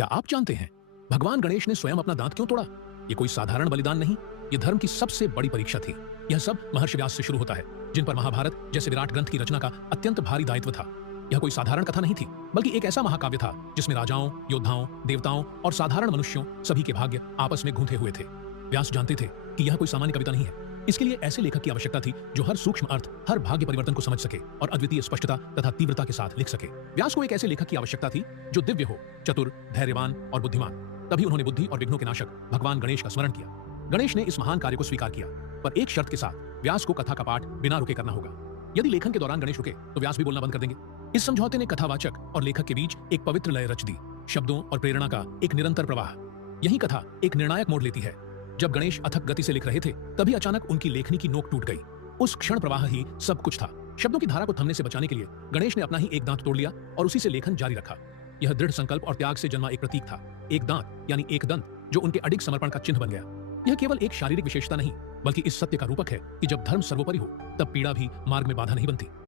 क्या आप जानते हैं भगवान गणेश ने स्वयं अपना दांत क्यों तोड़ा? ये कोई साधारण बलिदान नहीं, ये धर्म की सबसे बड़ी परीक्षा थी। यह सब महर्षि व्यास से शुरू होता है, जिन पर महाभारत जैसे विराट ग्रंथ की रचना का अत्यंत भारी दायित्व था। यह कोई साधारण कथा नहीं थी, बल्कि एक ऐसा महाकाव्य था जिसमें राजाओं, योद्धाओं, देवताओं और साधारण मनुष्यों सभी के भाग्य आपस में गूंथे हुए थे। व्यास जानते थे कि यह कोई सामान्य कविता नहीं है। इसके लिए ऐसे लेखक की आवश्यकता थी जो हर सूक्ष्म अर्थ, हर भाग्य परिवर्तन को समझ सके और अद्वितीय स्पष्टता तथा तीव्रता के साथ लिख सके। व्यास को एक ऐसे लेखक की आवश्यकता थी जो दिव्य हो, चतुर, धैर्यवान और बुद्धिमान। तभी उन्होंने बुद्धि और विघ्नों के नाशक भगवान गणेश का स्मरण किया। गणेश ने इस महान कार्य को स्वीकार किया, पर एक शर्त के साथ। व्यास को कथा का पाठ बिना रुके करना होगा। यदि लेखन के दौरान गणेश रुके तो व्यास भी बोलना बंद कर देंगे। इस समझौते ने कथावाचक और लेखक के बीच एक पवित्र लय रच दी, शब्दों और प्रेरणा का एक निरंतर प्रवाह। यही कथा एक निर्णायक मोड़ लेती है। जब गणेश अथक गति से लिख रहे थे, तभी अचानक उनकी लेखनी की नोक टूट गई। उस क्षण प्रवाह ही सब कुछ था। शब्दों की धारा को थमने से बचाने के लिए गणेश ने अपना ही एक दांत तोड़ लिया और उसी से लेखन जारी रखा। यह दृढ़ संकल्प और त्याग से जन्मा एक प्रतीक था, एक दांत यानी एक दंत जो उनके अडिग समर्पण का चिन्ह बन गया। यह केवल एक शारीरिक विशेषता नहीं, बल्कि इस सत्य का रूपक है कि जब धर्म सर्वोपरि हो, तब पीड़ा भी मार्ग में बाधा नहीं बनती।